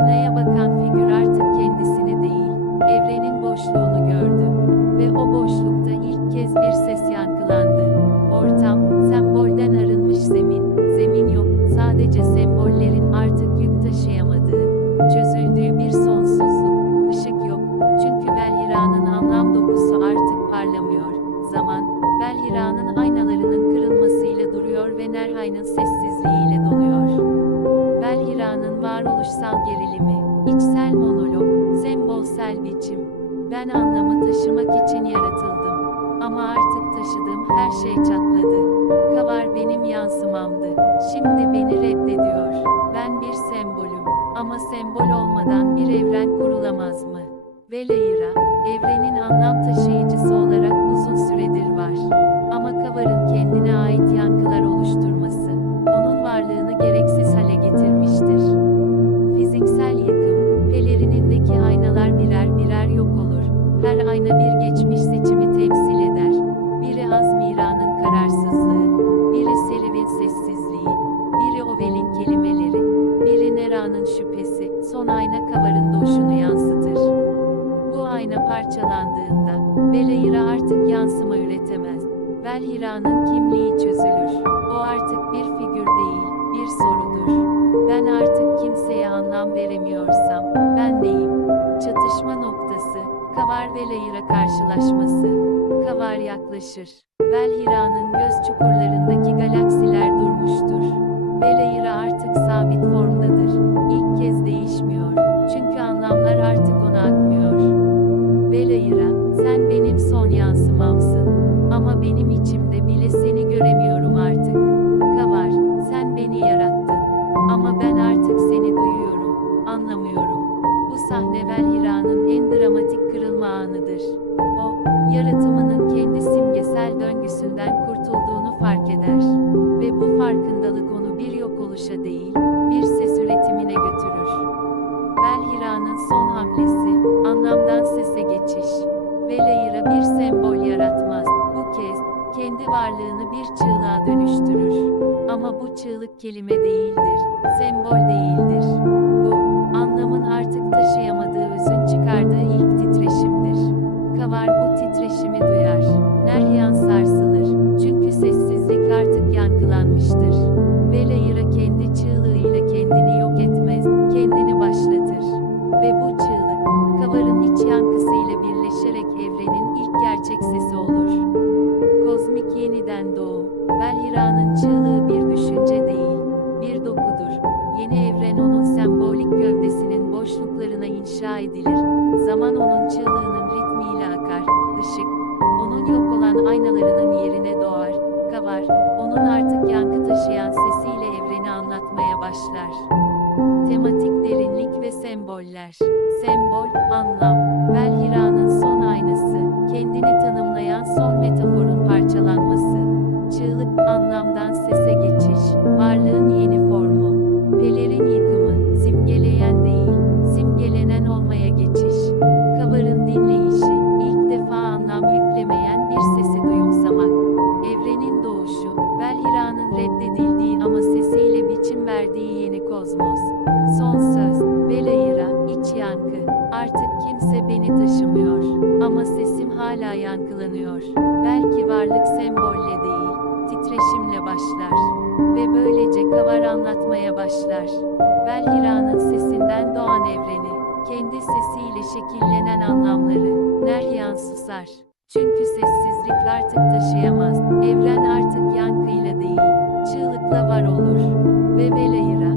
Aynaya bakan figür artık kendisini değil, evrenin boşluğunu gördü. Ve o boşlukta ilk kez bir ses yankılandı. Ortam, sembolden arınmış zemin. Zemin yok, sadece sembollerin artık yük taşıyamadığı, çözüldüğü bir sonsuzluk. Işık yok, çünkü Belhira'nın anlam dokusu artık parlamıyor. Zaman, Belhira'nın aynalarının kırılmasıyla duruyor ve Nerhayn'ın sessizliğiyle varoluşsal gerilimi, içsel monolog, sembolsel biçim. Ben anlamı taşımak için yaratıldım. Ama artık taşıdığım her şey çatladı. Kavar benim yansımamdı. Şimdi beni reddediyor. Ben bir sembolüm. Ama sembol olmadan bir evren kurulamaz mı? Veleira, evrenin anlam taşıyıcısı olarak uzun süredir var. Ama Kavar'ın kendine ait yankılar oluşturması, Ayna bir geçmiş seçimi temsil eder. Biri Azmira'nın kararsızlığı, biri Seliv'in sessizliği, biri Ovel'in kelimeleri, biri Nera'nın şüphesi, son ayna Kavar'ın doğuşunu yansıtır. Bu ayna parçalandığında, Veleira artık yansıma üretemez. Belhira'nın kimliği çözülür. O artık bir figür değil, bir sorudur. Ben artık kimseye anlam veremiyorsam, ben neyim? Kavar ve Leyra karşılaşması. Kavar yaklaşır. Belhira'nın göz çukurlarındaki galaksiler durmuştur. Ve Leyra artık sabit formdadır. İlk kez değişmiyor. Sahne Velhira'nın en dramatik kırılma anıdır. O, yaratımının kendi simgesel döngüsünden kurtulduğunu fark eder. Ve bu farkındalık onu bir yok oluşa değil, bir ses üretimine götürür. Belhira'nın son hamlesi, anlamdan sese geçiş. Veleyra bir sembol yaratmaz. Bu kez, kendi varlığını bir çığlığa dönüştürür. Ama bu çığlık kelime değildir, sembol değildir. Anlamın artık taşıyamadığı özün çıkardığı ilk titreşimdir. Kavar bu titreşimi duyar. Nerhiyan sarsılır. Çünkü sessizlik artık yankılanmıştır. Veleyra kendi çığlığıyla kendini yok etmez, kendini başlatır. Ve bu çığlık, Kavar'ın iç yankısıyla birleşerek evrenin ilk gerçek sesi olur. Kozmik yeniden doğum, Belhira'nın onun sembolik gövdesinin boşluklarına inşa edilir. Zaman onun çığlığının ritmiyle akar, ışık, onun yok olan aynalarının yerine doğar, kavar, onun artık yankı taşıyan sesiyle evreni anlatmaya başlar. Tematik derinlik ve semboller. Sembol, anlam, Belhira'nın son aynası, kendini tanımlayan son metaforun parçalanması. Reddedildiği ama sesiyle biçim verdiği yeni kozmos. Son söz, Veleyra, iç yankı. Artık kimse beni taşımıyor. Ama sesim hala yankılanıyor. Belki varlık sembolle değil, titreşimle başlar. Ve böylece kavar anlatmaya başlar. Belhira'nın sesinden doğan evreni, kendi sesiyle şekillenen anlamları, Nerhiyan susar. Çünkü sessizlik artık taşıyamaz, evren artık rahatla var olur. Ve beleira.